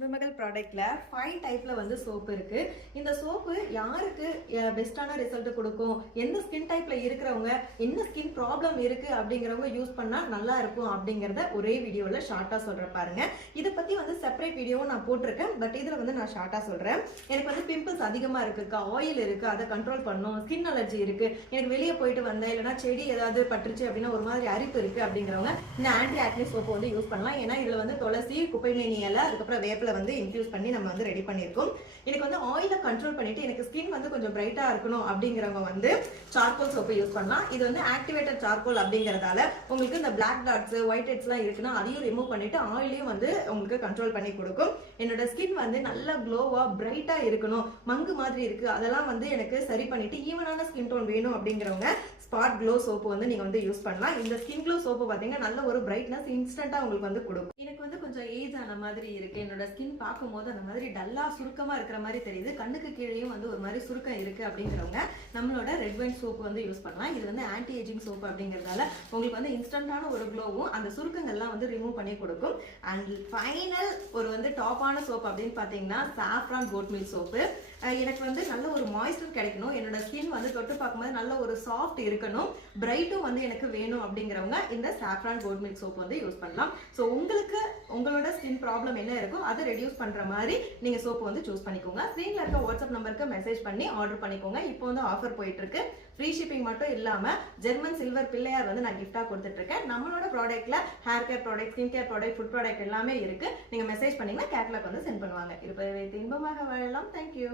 விமகள் ப்ராடக்ட்ல 5 டைப்ல வந்து சோப்பு இருக்கு. இந்த சோப்பு யாருக்கு பெஸ்டான ரிசல்ட் கொடுக்கும், எந்த ஸ்கின் டைப்ல இருக்கிறவங்க, என்ன ஸ்கின் ப்ராப்ளம் இருக்கு அப்படிங்கிறவங்க யூஸ் பண்ணா நல்லா இருக்கும் அப்படிங்கறத ஒரே வீடியோல ஷார்ட்டா சொல்றேன் பாருங்க. இத பத்தி வந்து செப்பரேட் வீடியோவும் நான் போட்டிருக்கேன். பட் இதுல வந்து நான் ஷார்ட்டா சொல்றேன். எனக்கு வந்து பிம்பிள்ஸ் அதிகமா இருக்குக்கா, ஆயில் இருக்கு, அதை கண்ட்ரோல் பண்ணும், ஸ்கின் அலர்ஜி இருக்கு, எனக்கு வெளியே போயிட்டு வந்தேன் இல்லைன்னா செடி ஏதாவது பட்டுருச்சு அப்படின்னா ஒரு மாதிரி அரிப்பு இருக்கு அப்படிங்கிறவங்க இந்த ஆன்டி ஆக்னி சோப்பு வந்து யூஸ் பண்ணலாம். ஏன்னா இதுல வந்து துளசி, குப்பைமேனி இலை, அதுக்கப்புறம் வேப்பிலை வந்து இன்ஃபியூஸ் பண்ணி நம்ம வந்து ரெடி பண்ணியிருக்கோம். எனக்கு வந்து ஆயிலை கண்ட்ரோல் பண்ணிட்டு எனக்கு ஸ்கின் வந்து கொஞ்சம் பிரைட்டா இருக்கணும் அப்படிங்கிறவங்க வந்து சார்கோல் சோப்பு யூஸ் பண்ணலாம். இது வந்து ஆக்டிவேட்டட் சார்கோல் அப்படிங்கறதால உங்களுக்கு இந்த பிளாக் டாட்ஸ், ஒயிட் ஹெட்ஸ் எல்லாம் இருக்குன்னா அதையும் ரிமூவ் பண்ணிட்டு ஆயிலையும் வந்து உங்களுக்கு கண்ட்ரோல் பண்ணி கொடுக்கும். என்னோட ஸ்கின் வந்து நல்ல க்ளோவா பிரைட்டா இருக்கணும், மங்கு மாதிரி இருக்கு, அதெல்லாம் வந்து எனக்கு சரி பண்ணிட்டு ஈவனான ஸ்கின் டோன் வேணும் அப்படிங்கிறவங்க ஸ்பாட் க்ளோ சோப்பு வந்து நீங்க வந்து யூஸ் பண்ணலாம். இந்த ஸ்கின் க்ளோ சோப்பு பாத்தீங்கன்னா நல்ல ஒரு பிரைட்னஸ் இன்ஸ்டன்டா உங்களுக்கு வந்து கொடுக்கும். எனக்கு வந்து கொஞ்சம் ஏஜ் ஆன மாதிரி இருக்கு, என்னோட ஸ்கின் பார்க்கும்போது அந்த மாதிரி டல்லா சுருக்கமா இருக்கிற மாதிரி தெரியுது, கண்ணுக்கு கீழேயும் வந்து ஒரு மாதிரி சுருக்கம் இருக்கு அப்படிங்கிறவங்க நம்மளோட ரெட் வைன் சோப்பு வந்து யூஸ் பண்ணலாம். இது வந்து ஆன்டி ஏஜிங் சோப்பு அப்படிங்கிறதால உங்களுக்கு வந்து இன்ஸ்டன்டான ஒரு க்ளோவும் அந்த சுருக்கங்கள்லாம் வந்து ரிமூவ் பண்ணி கொடுக்கும். அண்ட் ஃபைனல் ஒரு வந்து டாப்பான சோப் அப்படின்னு பாத்தீங்கன்னா சாஃப்ரான் கோட் மில்க் சோப்பு. எனக்கு வந்து நல்ல ஒரு மாய்ஸ்டர் கிடைக்கணும், என்னோட ஸ்கின் வந்து தொட்டு பார்க்கும்போது நல்ல ஒரு சாஃப்ட் இருக்கணும், பிரைட்டும் வந்து எனக்கு வேணும் அப்படிங்கிறவங்க இந்த சாஃப்ரான் கோட் மில்க் சோப் வந்து யூஸ் பண்ணலாம். ஸோ உங்களுக்கு உங்களோட ஸ்கின் ப்ராப்ளம் என்ன இருக்கோ அதை ரெடியூஸ் பண்ற மாதிரி நீங்க சோப்பு வந்து சூஸ் பண்ணிக்கோங்க. ஸ்க்ரீன்ல இருக்க வாட்ஸ்அப் நம்பருக்கு மெசேஜ் பண்ணி ஆர்டர் பண்ணிக்கோங்க. இப்போ வந்து ஆஃபர் போயிட்டு இருக்கு. ஃப்ரீ ஷிப்பிங் மட்டும் இல்லாம ஜெர்மன் சில்வர் பிள்ளையார் வந்து நான் கிஃப்டா கொடுத்துட்டு இருக்கேன். நம்மளோட ப்ராடக்ட்ல hair care product, skin care product, food product எல்லாமே இருக்கு. நீங்க மெசேஜ் பண்ணீங்கன்னா கேட்லாக் வந்து சென்ட் பண்ணுவாங்க. இருப்பதை வைத்து இன்பமாக வாழலாம். தேங்க்யூ.